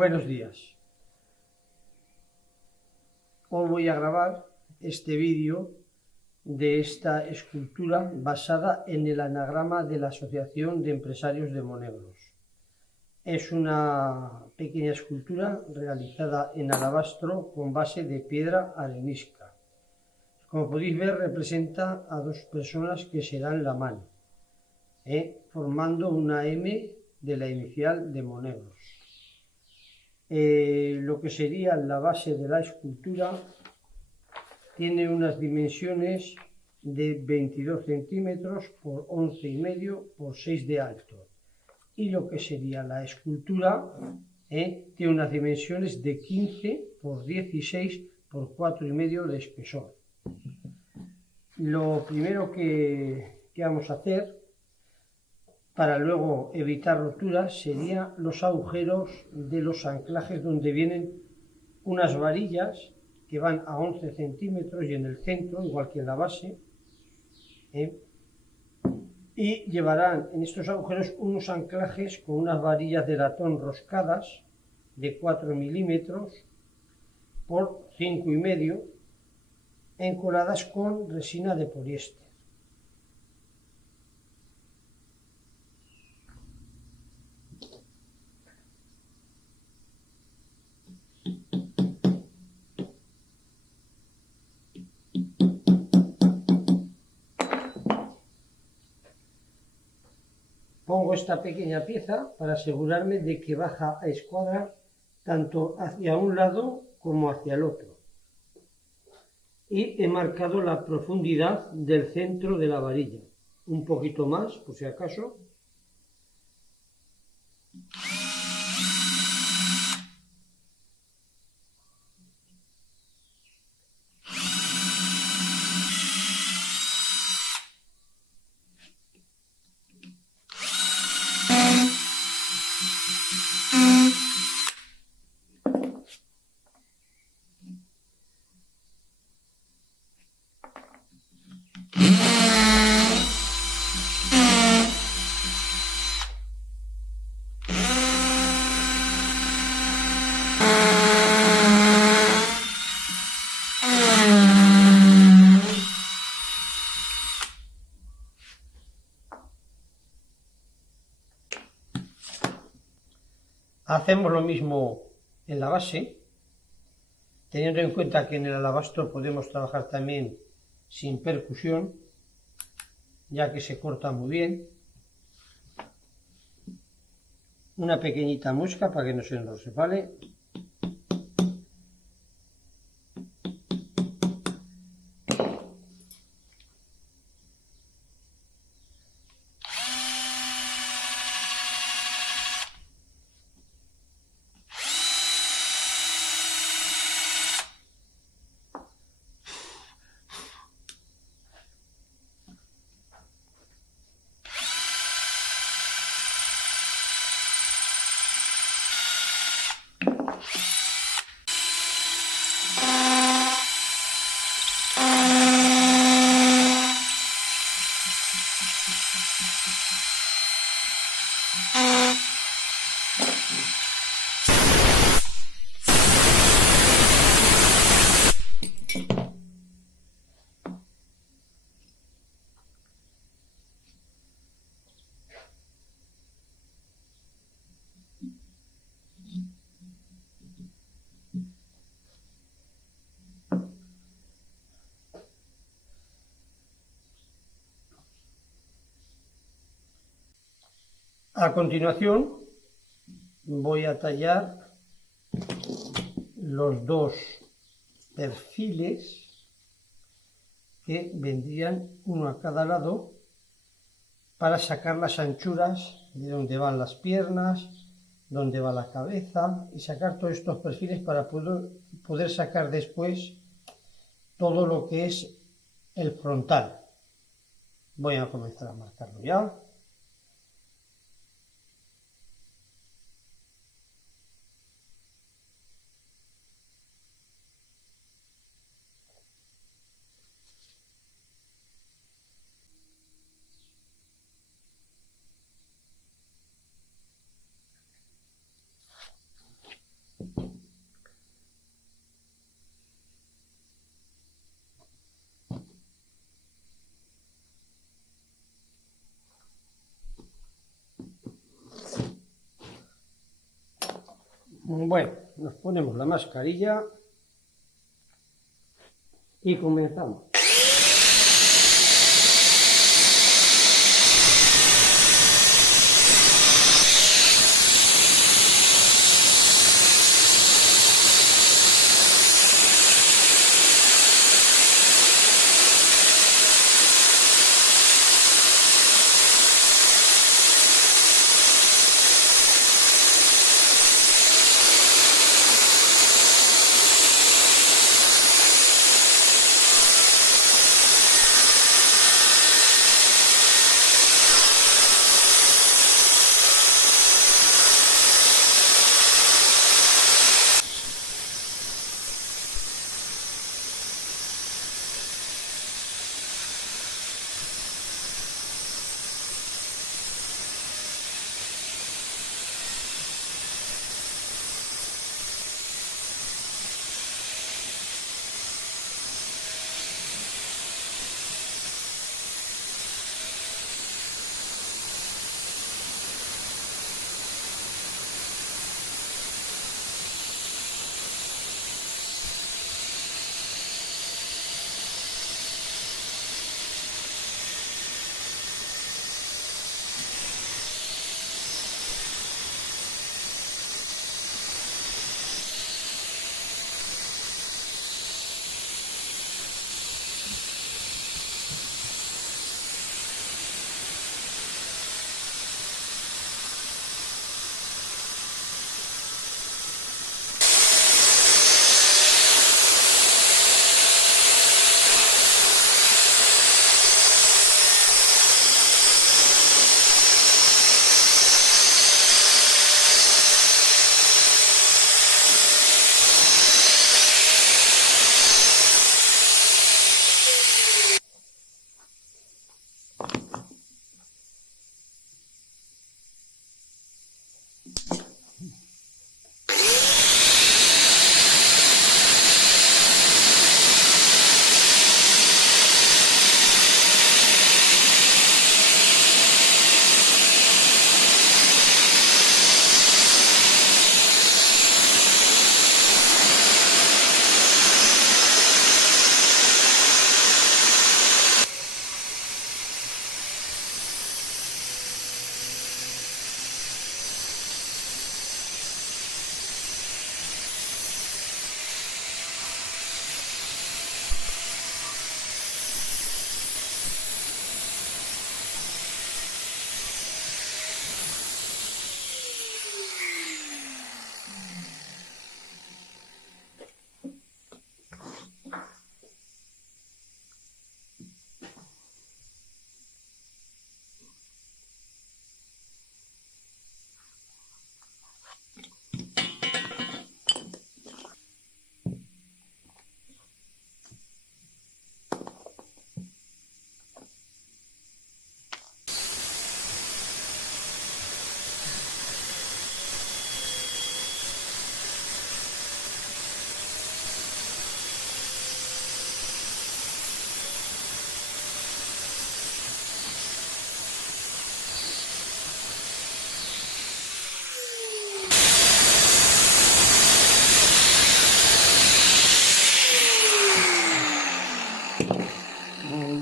Buenos días. Hoy voy a grabar este vídeo de esta escultura basada en el anagrama de la Asociación de Empresarios de Monegros. Es una pequeña escultura realizada en alabastro con base de piedra arenisca. Como podéis ver, representa a dos personas que se dan la mano, formando una M de la inicial de Monegros. Lo que sería la base de la escultura tiene unas dimensiones de 22 centímetros por 11,5 por 6 de alto, y lo que sería la escultura tiene unas dimensiones de 15 por 16 por 4,5 de espesor. Lo primero que vamos a hacer para luego evitar roturas serían los agujeros de los anclajes, donde vienen unas varillas que van a 11 centímetros y en el centro, igual que en la base, y llevarán en estos agujeros unos anclajes con unas varillas de latón roscadas de 4 milímetros por 5,5, encoladas con resina de poliéster. Pongo esta pequeña pieza para asegurarme de que baja a escuadra tanto hacia un lado como hacia el otro. Y he marcado la profundidad del centro de la varilla, un poquito más por si acaso. Hacemos lo mismo en la base, teniendo en cuenta que en el alabastro podemos trabajar también sin percusión, ya que se corta muy bien. Una pequeñita muesca para que no se nos resbale. A continuación voy a tallar los dos perfiles que vendrían uno a cada lado para sacar las anchuras de donde van las piernas, donde va la cabeza, y sacar todos estos perfiles para poder sacar después todo lo que es el frontal. Voy a comenzar a marcarlo ya. Bueno, nos ponemos la mascarilla y comenzamos.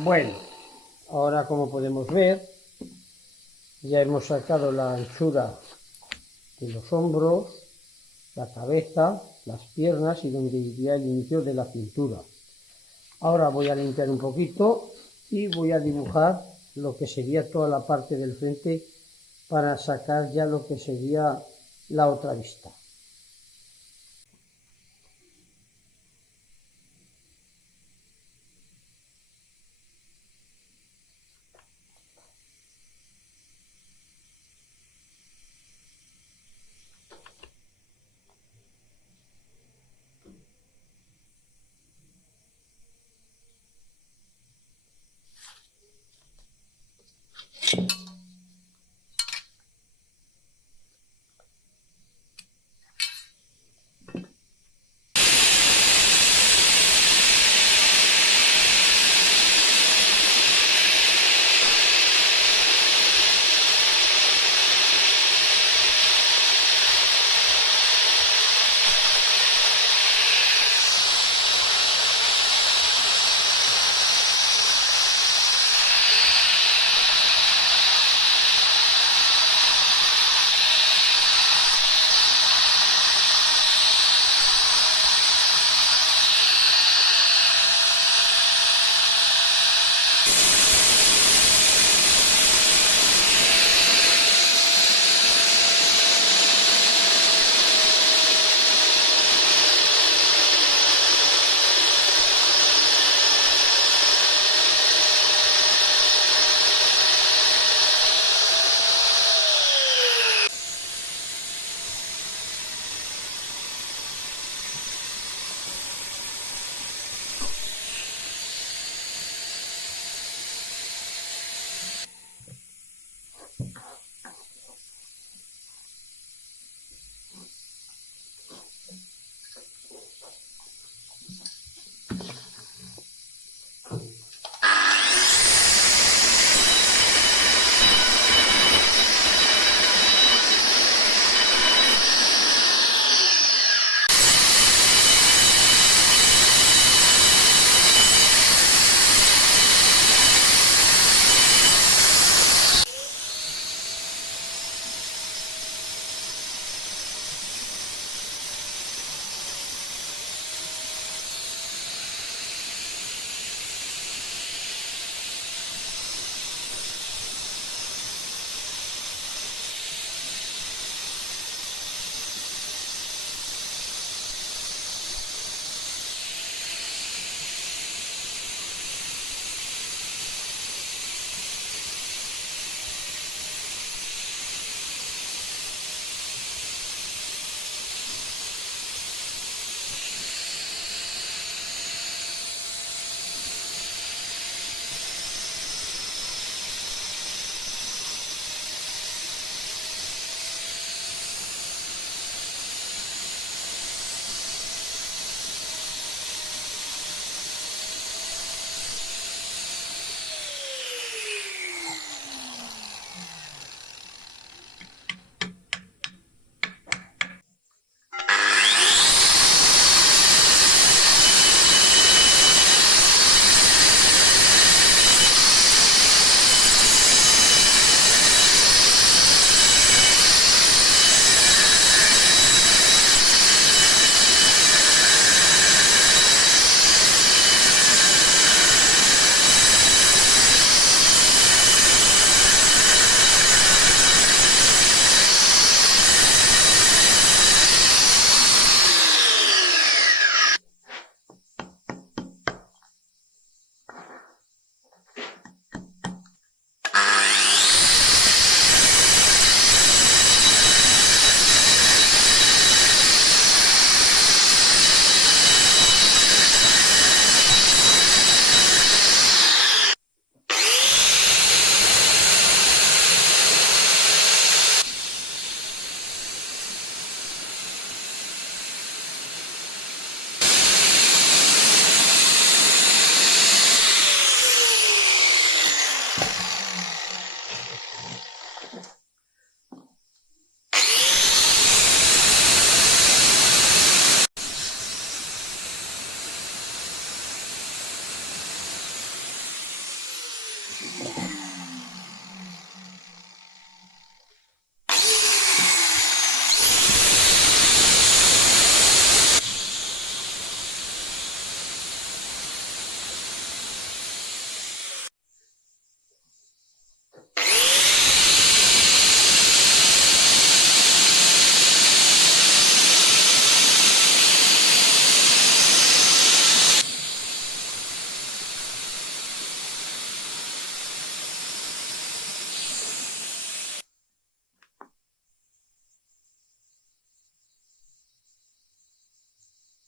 Bueno, ahora como podemos ver, ya hemos sacado la anchura de los hombros, la cabeza, las piernas y donde iría el inicio de la cintura. Ahora voy a limpiar un poquito y voy a dibujar lo que sería toda la parte del frente para sacar ya lo que sería la otra vista.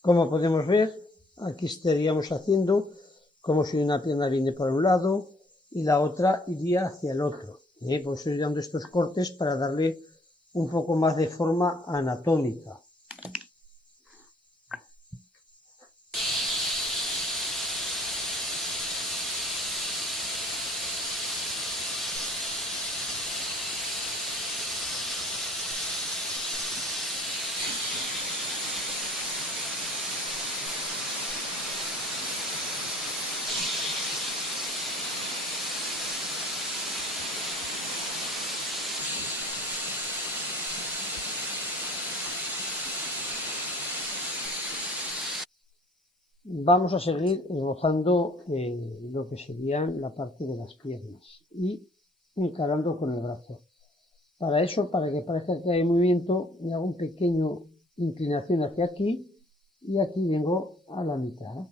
Como podemos ver, aquí estaríamos haciendo como si una pierna viene por un lado y la otra iría hacia el otro. Por eso estoy dando estos cortes para darle un poco más de forma anatómica. Vamos a seguir esbozando lo que serían la parte de las piernas y encarando con el brazo. Para eso, para que parezca que hay movimiento, me hago un pequeño inclinación hacia aquí y aquí vengo a la mitad,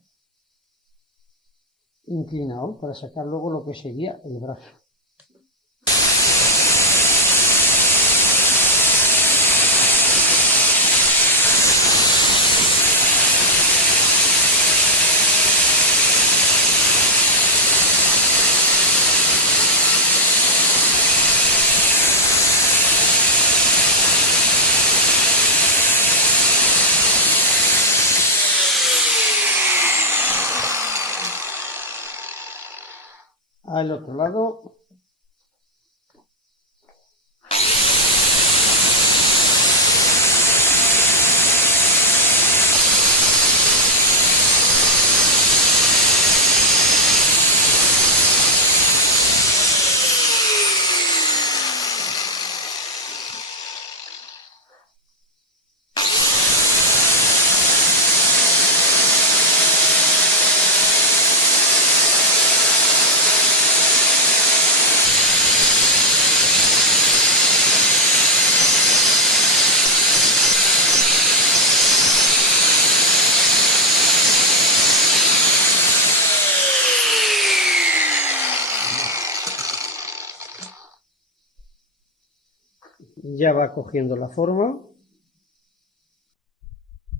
inclinado, para sacar luego lo que sería el brazo. Al otro lado. Ya va cogiendo la forma.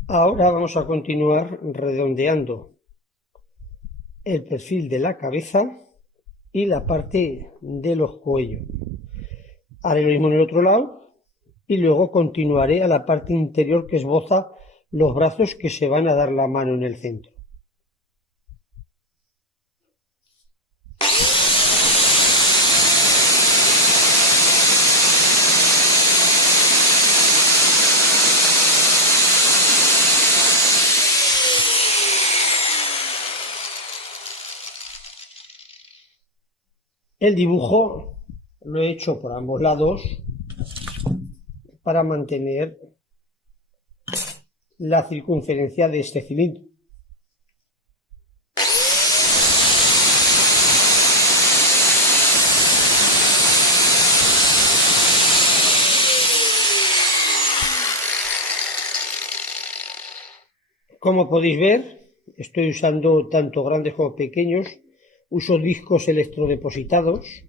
Ahora vamos a continuar redondeando el perfil de la cabeza y la parte de los cuellos. Haré lo mismo en el otro lado y luego continuaré a la parte interior que esboza los brazos que se van a dar la mano en el centro. El dibujo lo he hecho por ambos lados para mantener la circunferencia de este cilindro. Como podéis ver, estoy usando tanto grandes como pequeños. Uso discos electrodepositados,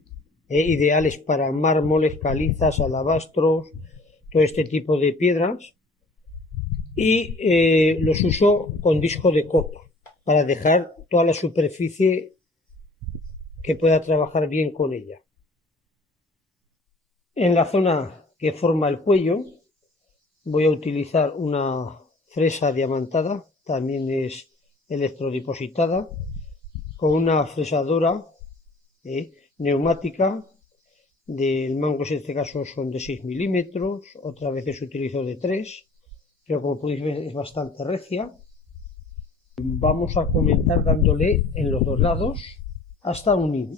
ideales para mármoles, calizas, alabastros, todo este tipo de piedras. Y los uso con disco de copa para dejar toda la superficie que pueda trabajar bien con ella. En la zona que forma el cuello voy a utilizar una fresa diamantada, también es electrodepositada, con una fresadora neumática. Del mango en este caso son de 6 milímetros, otras veces utilizo de 3, pero como podéis ver es bastante recia. Vamos a comenzar dándole en los dos lados hasta unir.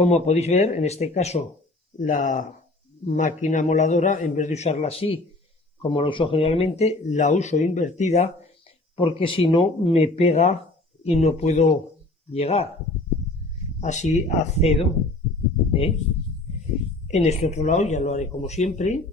Como podéis ver, en este caso, la máquina moladora, en vez de usarla así, como lo uso generalmente, la uso invertida porque si no me pega y no puedo llegar. Así accedo, ¿eh? En este otro lado ya lo haré como siempre.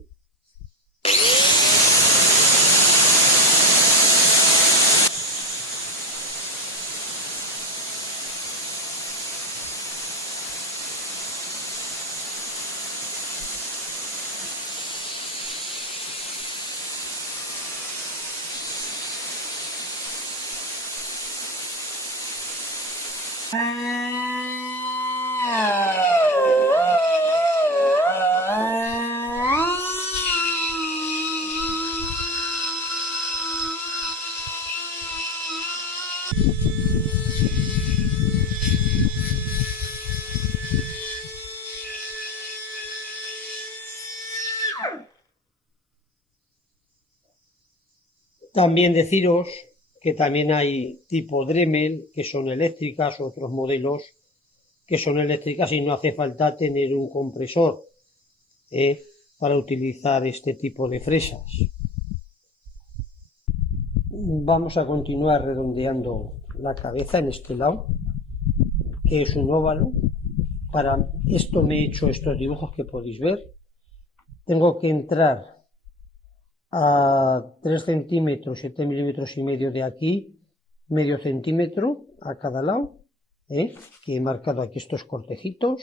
También deciros que también hay tipo Dremel, que son eléctricas, otros modelos que son eléctricas y no hace falta tener un compresor, ¿eh? Para utilizar este tipo de fresas. Vamos a continuar redondeando la cabeza en este lado, que es un óvalo. Para esto me he hecho estos dibujos que podéis ver. Tengo que entrar a 3 centímetros, 7 milímetros y medio de aquí, medio centímetro a cada lado, que he marcado aquí estos cortecitos,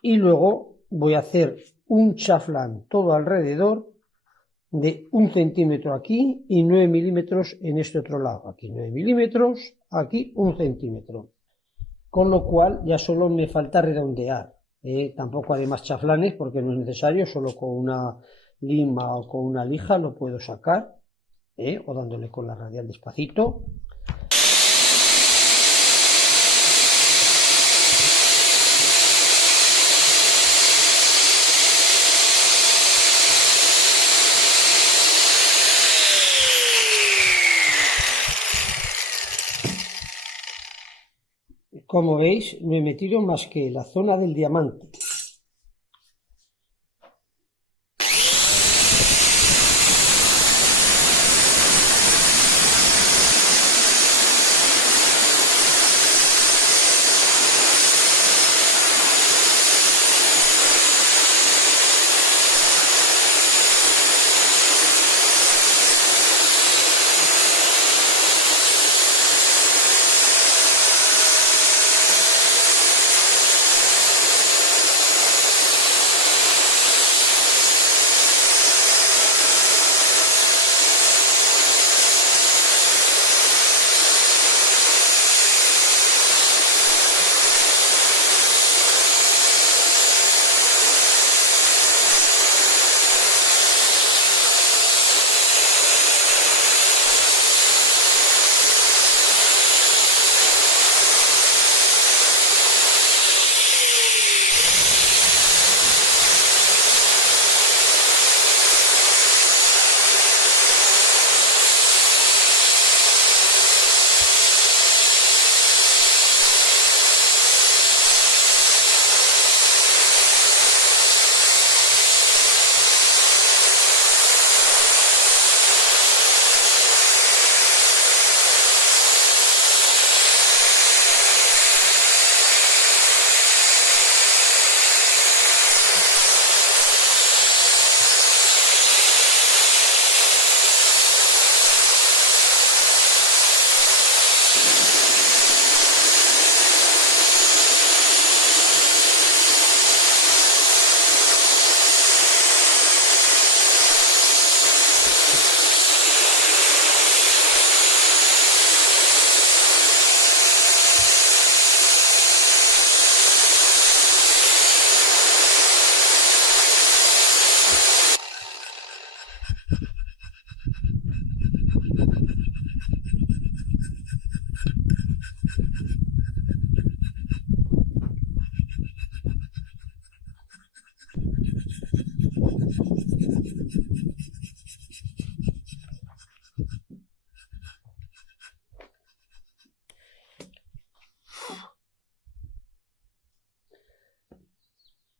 y luego voy a hacer un chaflán todo alrededor de 1 centímetro aquí y 9 milímetros en este otro lado, aquí 9 milímetros, aquí 1 centímetro, con lo cual ya solo me falta redondear. Tampoco haré más chaflanes porque no es necesario, solo con una lima o con una lija lo puedo sacar, o dándole con la radial despacito. Como veis, no he metido más que la zona del diamante.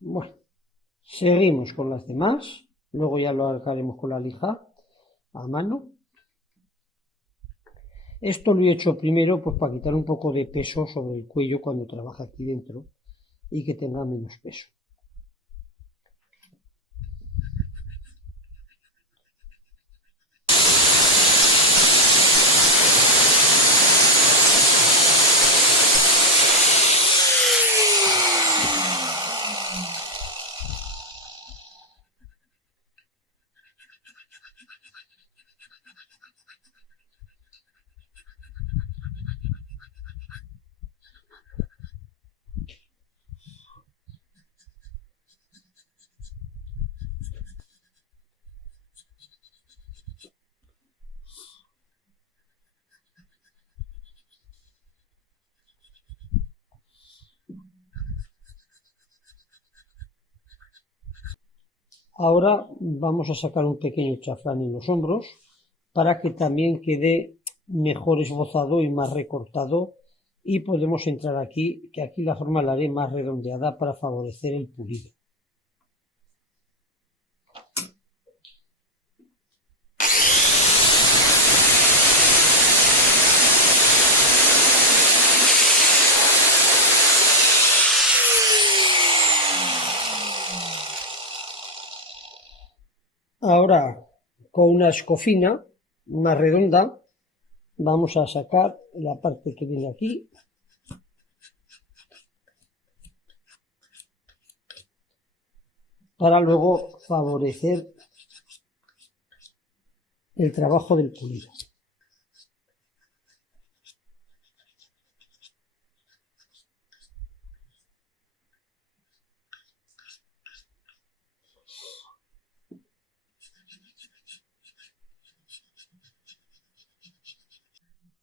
Bueno, seguimos con las demás, luego ya lo haremos con la lija a mano. Esto lo he hecho primero pues para quitar un poco de peso sobre el cuello cuando trabaja aquí dentro y que tenga menos peso. Ahora vamos a sacar un pequeño chaflán en los hombros para que también quede mejor esbozado y más recortado, y podemos entrar aquí, que aquí la forma la haré más redondeada para favorecer el pulido. Ahora, con una escofina más redonda, vamos a sacar la parte que viene aquí para luego favorecer el trabajo del pulido.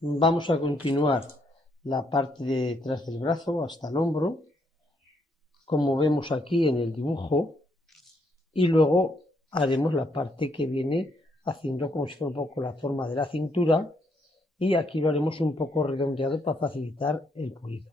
Vamos a continuar la parte de detrás del brazo hasta el hombro, como vemos aquí en el dibujo, y luego haremos la parte que viene haciendo como si fuera un poco la forma de la cintura, y aquí lo haremos un poco redondeado para facilitar el pulido.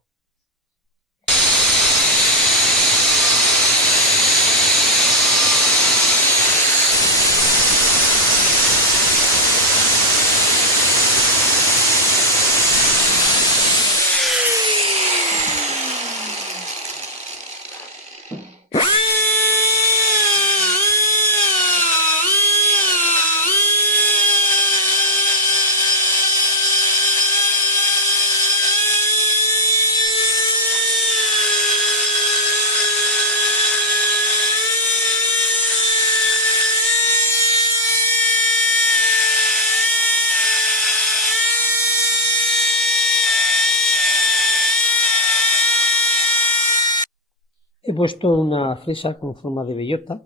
He puesto una fresa con forma de bellota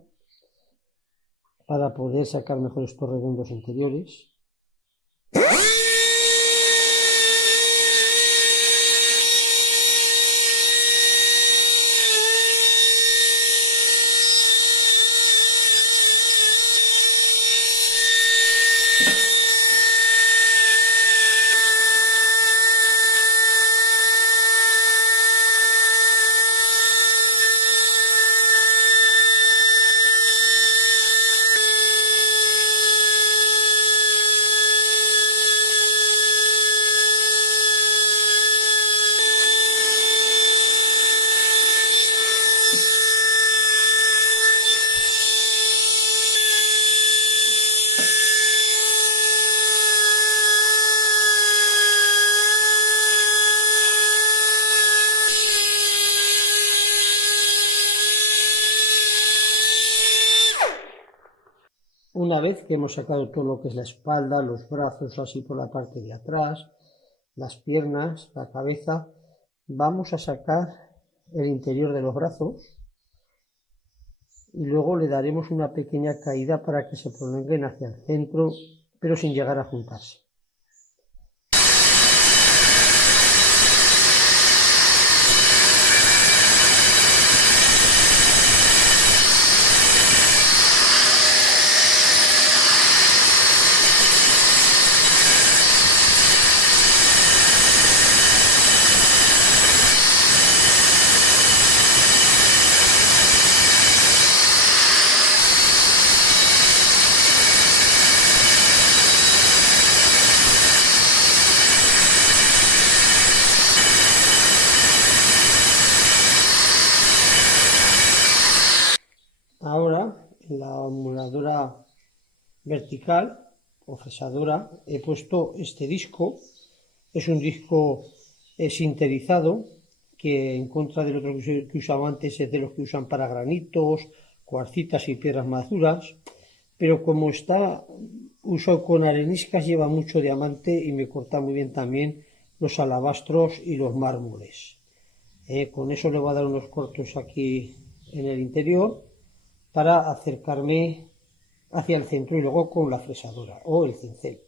para poder sacar mejor estos redondos interiores. Una vez que hemos sacado todo lo que es la espalda, los brazos así por la parte de atrás, las piernas, la cabeza, vamos a sacar el interior de los brazos y luego le daremos una pequeña caída para que se prolonguen hacia el centro, pero sin llegar a juntarse. en la emuladora vertical o fresadora he puesto este disco. Es un disco sinterizado que, en contra del otro que usaba antes, es de los que usan para granitos, cuarcitas y piedras más duras, pero como está usado con areniscas lleva mucho diamante y me corta muy bien también los alabastros y los mármoles. Con eso le voy a dar unos cortos aquí en el interior para acercarme hacia el centro y luego con la fresadora o el cincel.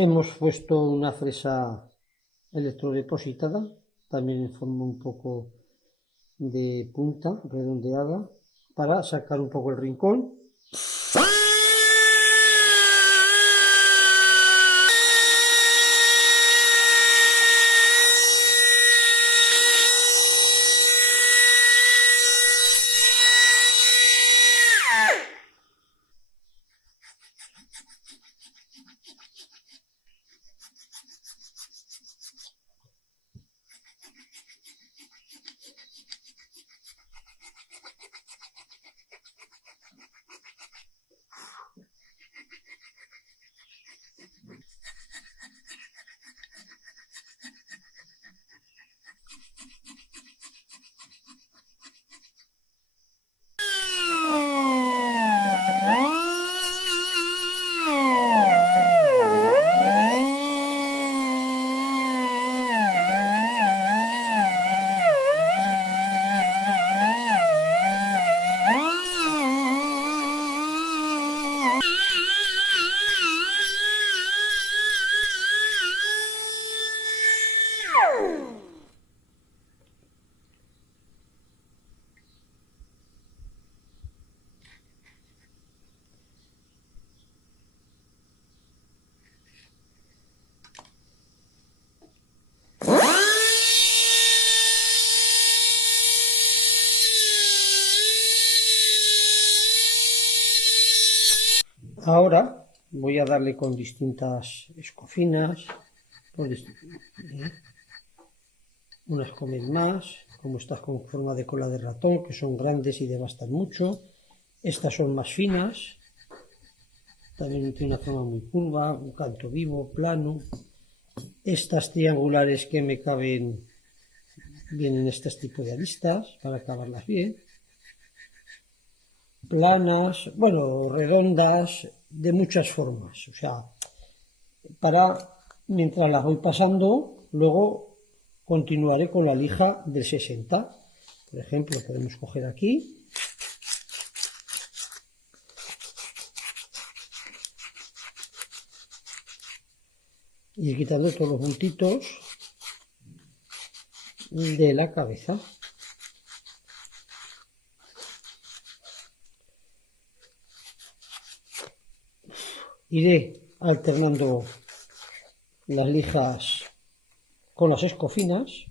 Hemos puesto una fresa electrodepositada, también en forma un poco de punta redondeada, para sacar un poco el rincón. Ahora voy a darle con distintas escofinas, unas comen más, como estas con forma de cola de ratón, que son grandes y devastan mucho. Estas son más finas, también tiene una forma muy curva, un canto vivo, plano. Estas triangulares que me caben bien en este tipo de aristas, para acabarlas bien. Planas, bueno, redondas, de muchas formas, o sea, mientras las voy pasando, luego continuaré con la lija del 60. Por ejemplo, podemos coger aquí y ir quitando todos los puntitos de la cabeza. Iré alternando las lijas con las escofinas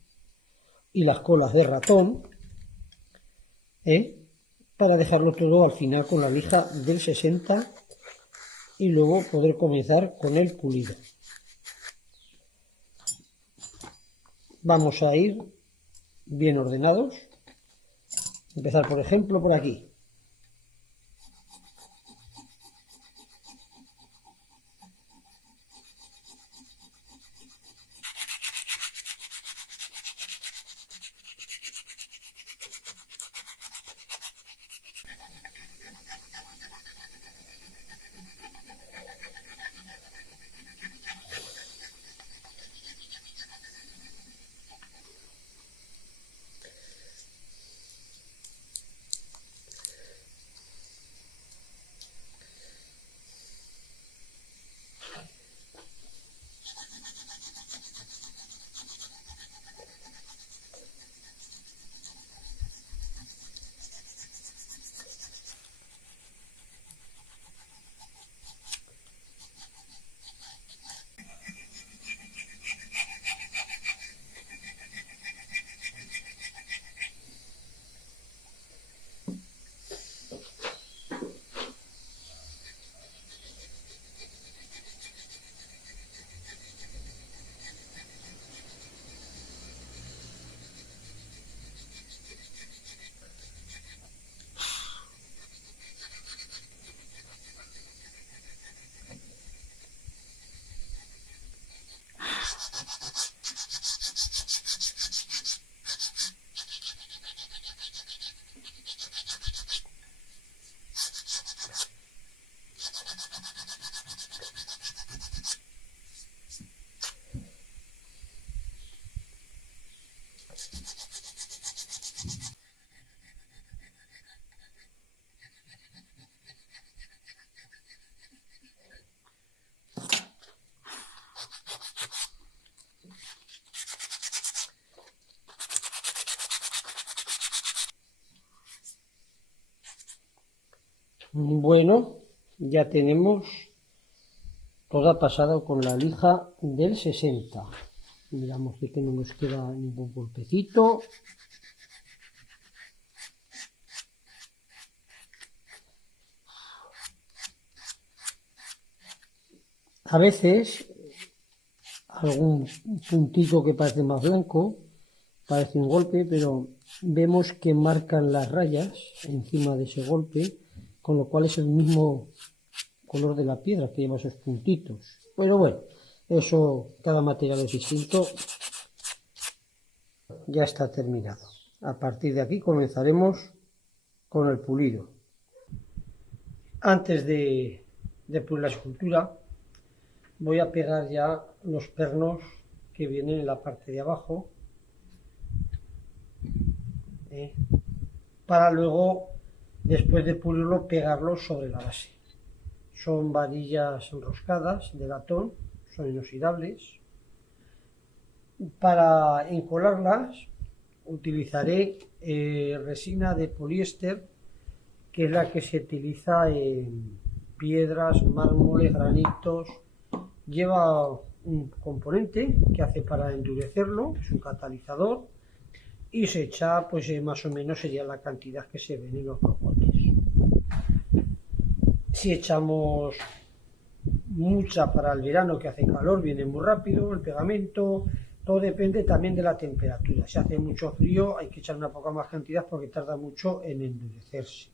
y las colas de ratón, para dejarlo todo al final con la lija del 60 y luego poder comenzar con el pulido. Vamos a ir bien ordenados. Empezar, por ejemplo, por aquí. Bueno, ya tenemos toda pasada con la lija del 60. Miramos de que no nos queda ningún golpecito. A veces algún puntito que parece más blanco, parece un golpe, pero vemos que marcan las rayas encima de ese golpe, con lo cual es el mismo color de la piedra que lleva esos puntitos. Pero bueno, eso, cada material es distinto. Ya está terminado. A partir de aquí comenzaremos con el pulido. Antes de pulir la escultura, voy a pegar ya los pernos que vienen en la parte de abajo, para luego, después de pulirlo, pegarlos sobre la base. Son varillas enroscadas de latón, son inoxidables. Para encolarlas utilizaré resina de poliéster, que es la que se utiliza en piedras, mármoles, granitos. Lleva un componente que hace para endurecerlo, es un catalizador, y se echa, pues más o menos sería la cantidad que se ven en los cocotes. Si echamos mucha para el verano, que hace calor, viene muy rápido el pegamento. Todo depende también de la temperatura. Si hace mucho frío hay que echar una poca más cantidad porque tarda mucho en endurecerse.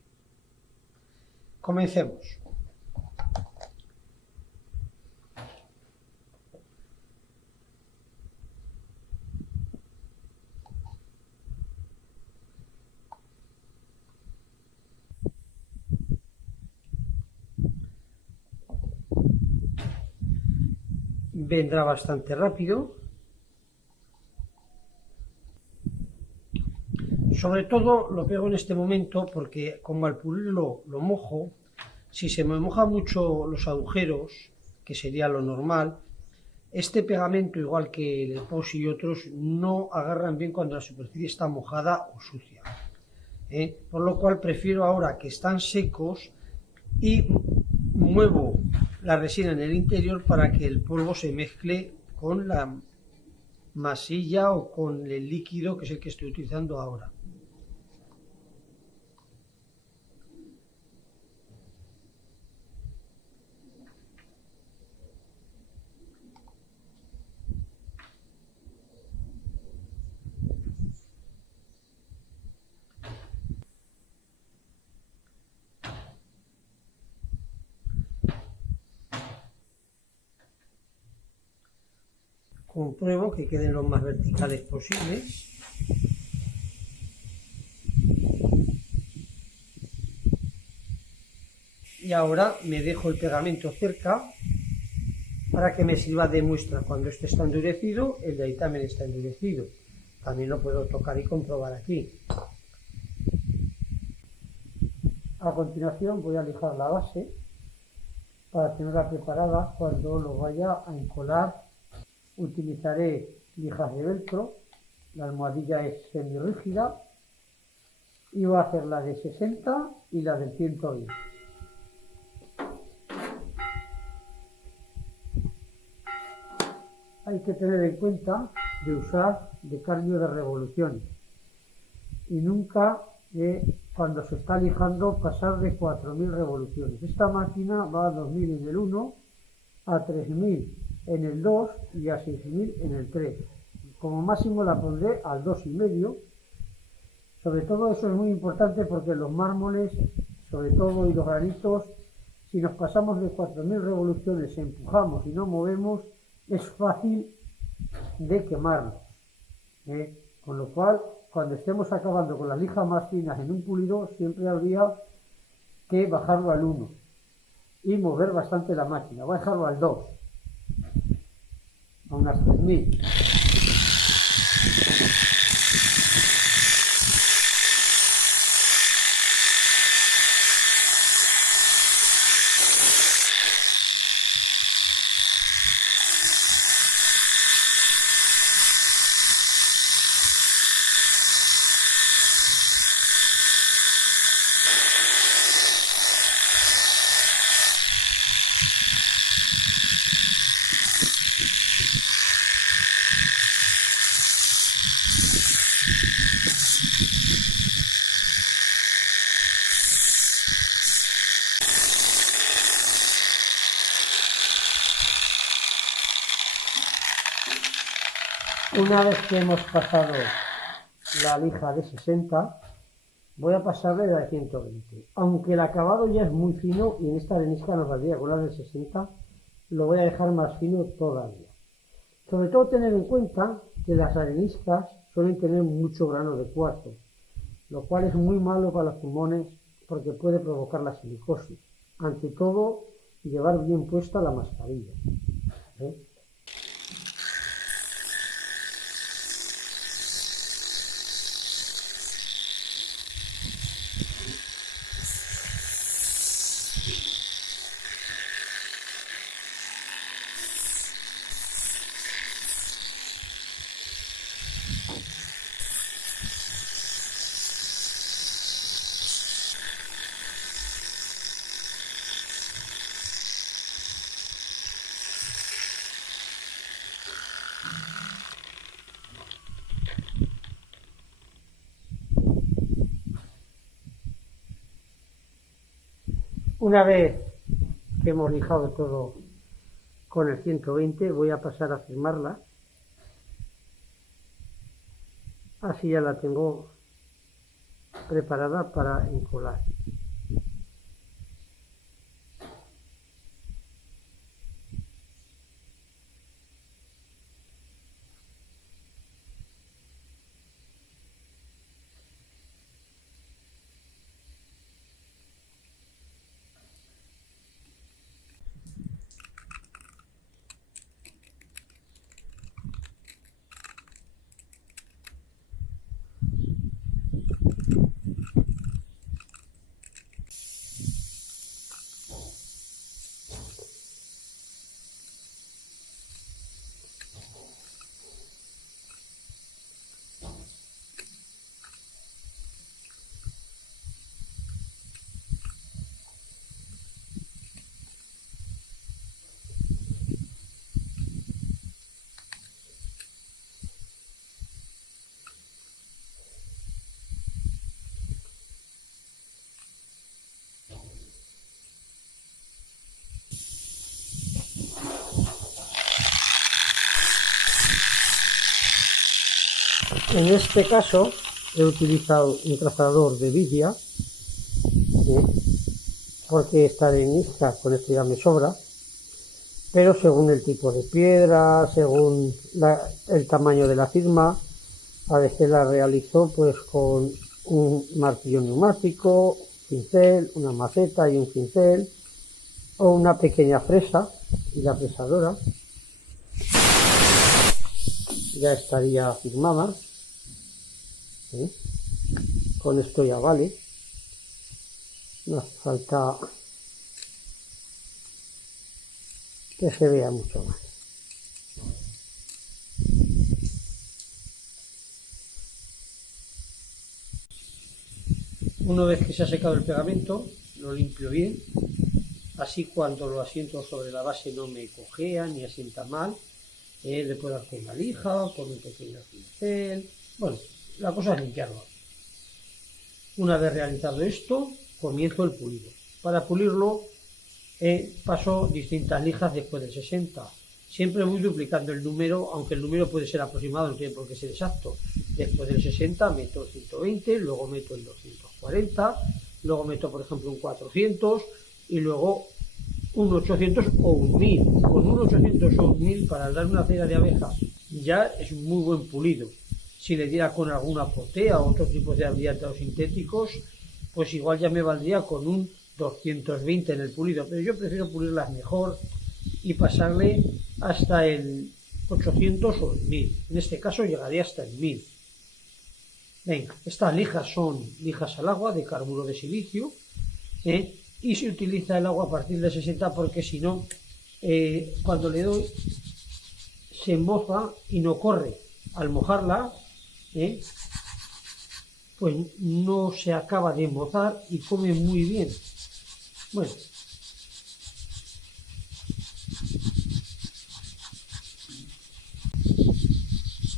Comencemos. Vendrá bastante rápido. Sobre todo lo pego en este momento porque como al pulirlo lo mojo, si se me mojan mucho los agujeros, que sería lo normal, este pegamento, igual que el epoxi y otros, no agarran bien cuando la superficie está mojada o sucia. Por lo cual prefiero ahora que están secos y muevo la resina en el interior para que el polvo se mezcle con la masilla o con el líquido, que es el que estoy utilizando ahora. Compruebo que queden lo más verticales posibles. Y ahora me dejo el pegamento cerca para que me sirva de muestra. Cuando este está endurecido, el de ahí también está endurecido. También lo puedo tocar y comprobar aquí. A continuación voy a lijar la base para tenerla preparada cuando lo vaya a encolar. Utilizaré lijas de velcro, la almohadilla es semirrígida y voy a hacer la de 60 y la del 120. Hay que tener en cuenta de usar de cambio de revoluciones y nunca cuando se está lijando pasar de 4000 revoluciones. Esta máquina va a 2000 en el 1, a 3000 en el 2 y a 6000 en el 3. Como máximo la pondré al 2,5. Sobre todo eso es muy importante porque los mármoles, sobre todo, y los granitos, si nos pasamos de 4000 revoluciones, empujamos y no movemos, es fácil de quemarlos. Con lo cual, cuando estemos acabando con las lijas más finas en un pulido, siempre habría que bajarlo al 1 y mover bastante la máquina. Voy a dejarlo al 2, a unas 3000. Una vez que hemos pasado la lija de 60, voy a pasarle la de 120. Aunque el acabado ya es muy fino y en esta arenisca nos valdría con la de 60, lo voy a dejar más fino todavía. Sobre todo tener en cuenta que las areniscas suelen tener mucho grano de cuarzo, lo cual es muy malo para los pulmones porque puede provocar la silicosis. Ante todo, llevar bien puesta la mascarilla. Una vez que hemos lijado todo con el 120, voy a pasar a firmarla. Así ya la tengo preparada para encolar. En este caso he utilizado un trazador de villa, porque esta arenisca con esto ya me sobra, pero según el tipo de piedra, según el tamaño de la firma, a veces la realizo pues con un martillo neumático, pincel, una maceta y un pincel, o una pequeña fresa y la fresadora. Ya estaría firmada. Con esto ya vale, no hace falta que se vea mucho más. Una vez que se ha secado el pegamento, lo limpio bien, así cuando lo asiento sobre la base no me cojea ni asienta mal. Le puedo dar con una lija, con un pequeño pincel. Bueno, la cosa es limpiarlo. Una vez realizado esto, comienzo el pulido. Para pulirlo paso distintas lijas después del 60. Siempre voy duplicando el número, aunque el número puede ser aproximado, no tiene por qué ser exacto. Después del 60 meto el 120, luego meto el 240, luego meto por ejemplo un 400 y luego un 800 o un 1000. Con un 800 o un 1000 para dar una cera de abeja ya es un muy buen pulido. Si le diera con alguna protea o otro tipo de abriatos sintéticos, pues igual ya me valdría con un 220 en el pulido, pero yo prefiero pulirlas mejor y pasarle hasta el 800 o el 1000. En este caso llegaría hasta el 1000. Venga, estas lijas son lijas al agua de carburo de silicio, y se utiliza el agua a partir de 60 porque si no, cuando le doy se moja y no corre. Al mojarla, pues no se acaba de mozar y come muy bien. Bueno,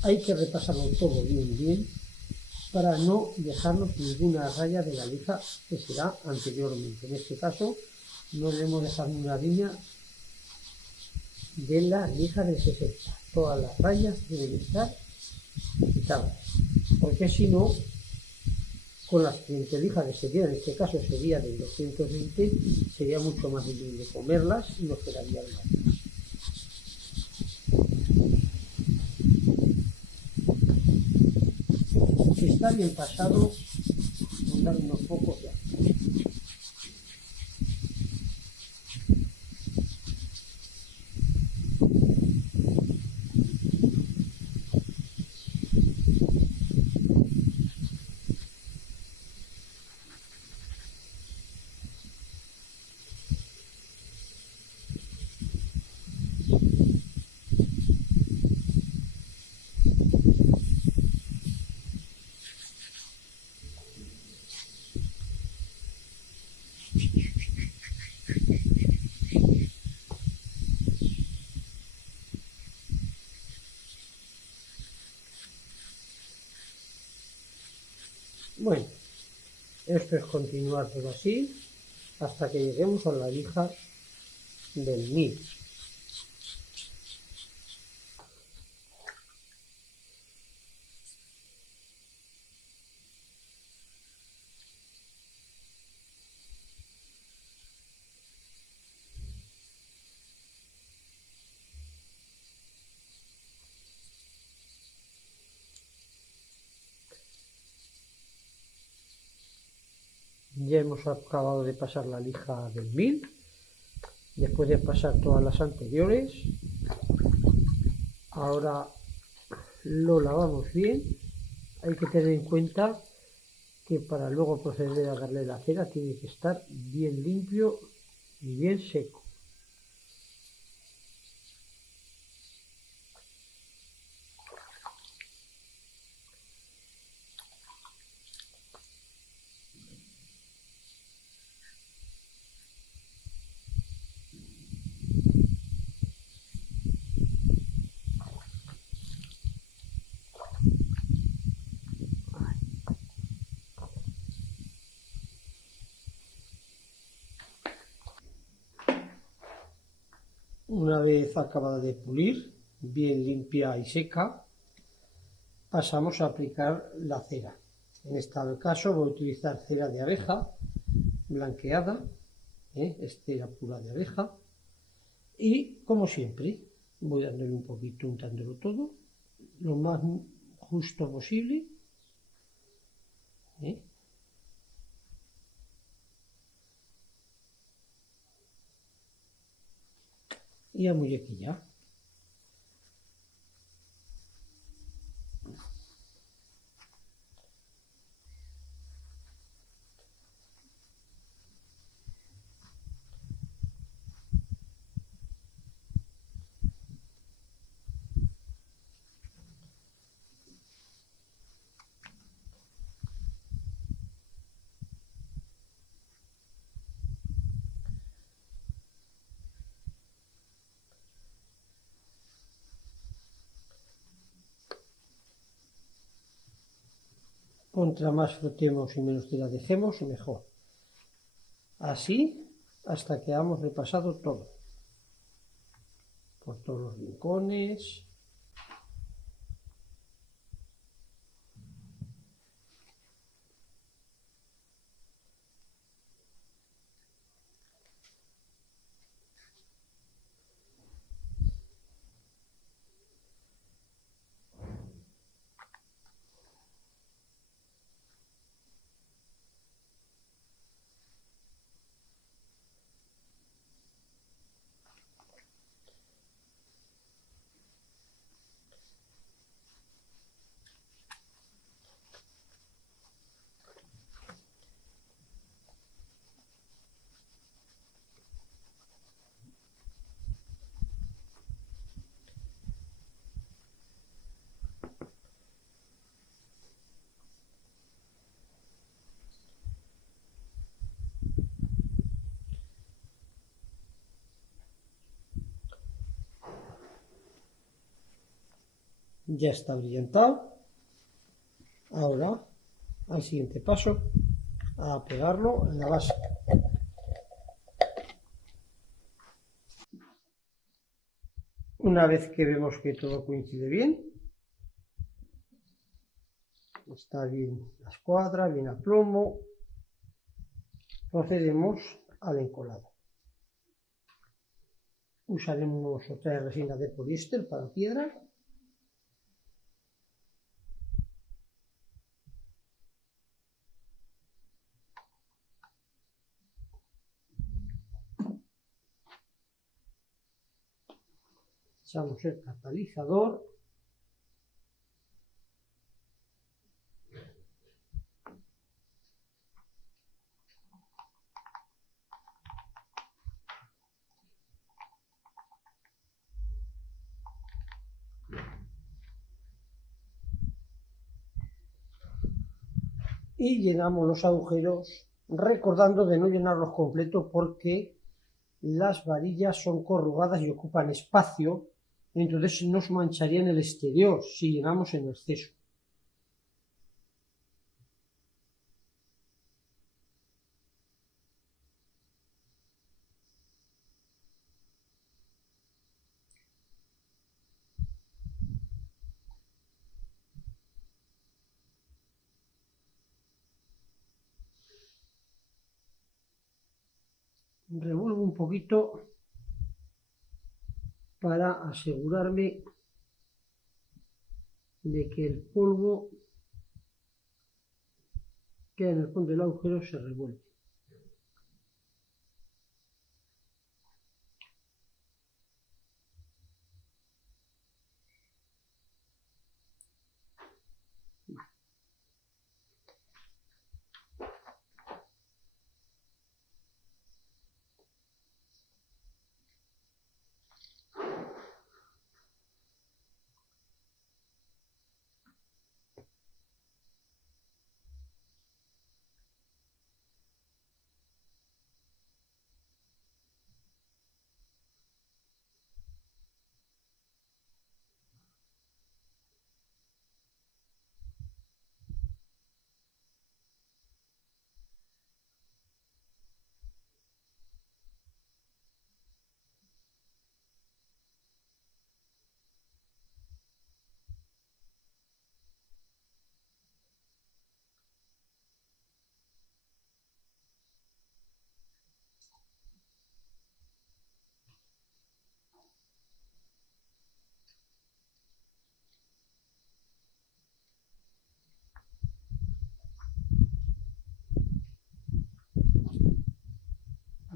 hay que repasarlo todo bien para no dejarnos ninguna raya de la lija que será anteriormente. En este caso no debemos dejar ninguna línea de la lija de 60. Todas las rayas deben estar quitarlas, porque si no, con la siguiente lija que sería, en este caso sería del 220, sería mucho más difícil de comerlas y nos quedarían mal. Si está bien pasado, nos dan unos pocos ya. Bueno, esto es continuar todo así hasta que lleguemos a la lija del 1000. Ya hemos acabado de pasar la lija del 1000, después de pasar todas las anteriores. Ahora lo lavamos bien. Hay que tener en cuenta que para luego proceder a darle la cera tiene que estar bien limpio y bien seco. Una vez acabada de pulir, bien limpia y seca, pasamos a aplicar la cera. En este caso voy a utilizar cera de abeja blanqueada, es cera pura de abeja, y como siempre voy dándole un poquito, untándolo todo, lo más justo posible, y a muñequilla. Contra más frotemos y menos tela dejemos, mejor. Así hasta que hayamos repasado todo, por todos los rincones. Ya está brillantado. Ahora, al siguiente paso, a pegarlo en la base. Una vez que vemos que todo coincide bien, Está bien la escuadra, bien a plomo. Procedemos al encolado. Usaremos otra resina de poliéster para piedra. Echamos el catalizador. Y llenamos los agujeros, recordando de no llenarlos completos porque las varillas son corrugadas y ocupan espacio, entonces nos mancharía en el exterior si llenamos en exceso. Revuelvo un poquito para asegurarme de que el polvo que hay en el fondo del agujero se revuelve.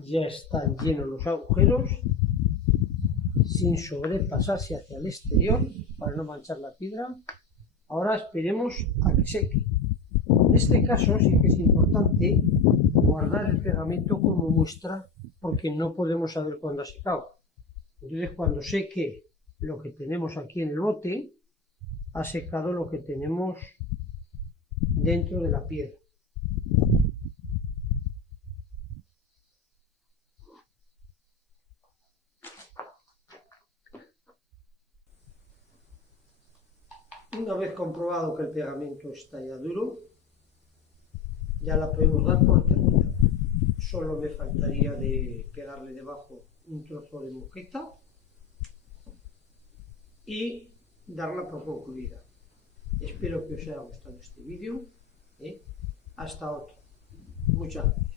Ya están llenos los agujeros sin sobrepasarse hacia el exterior para no manchar la piedra. Ahora esperemos a que seque. En este caso sí que es importante guardar el pegamento como muestra porque no podemos saber cuándo ha secado. Entonces cuando seque lo que tenemos aquí en el bote, ha secado lo que tenemos dentro de la piedra. Una vez comprobado que el pegamento está ya duro, ya la podemos dar por terminada. Solo me faltaría de pegarle debajo un trozo de moqueta y darla por concluida. Espero que os haya gustado este vídeo. Hasta otro. Muchas gracias.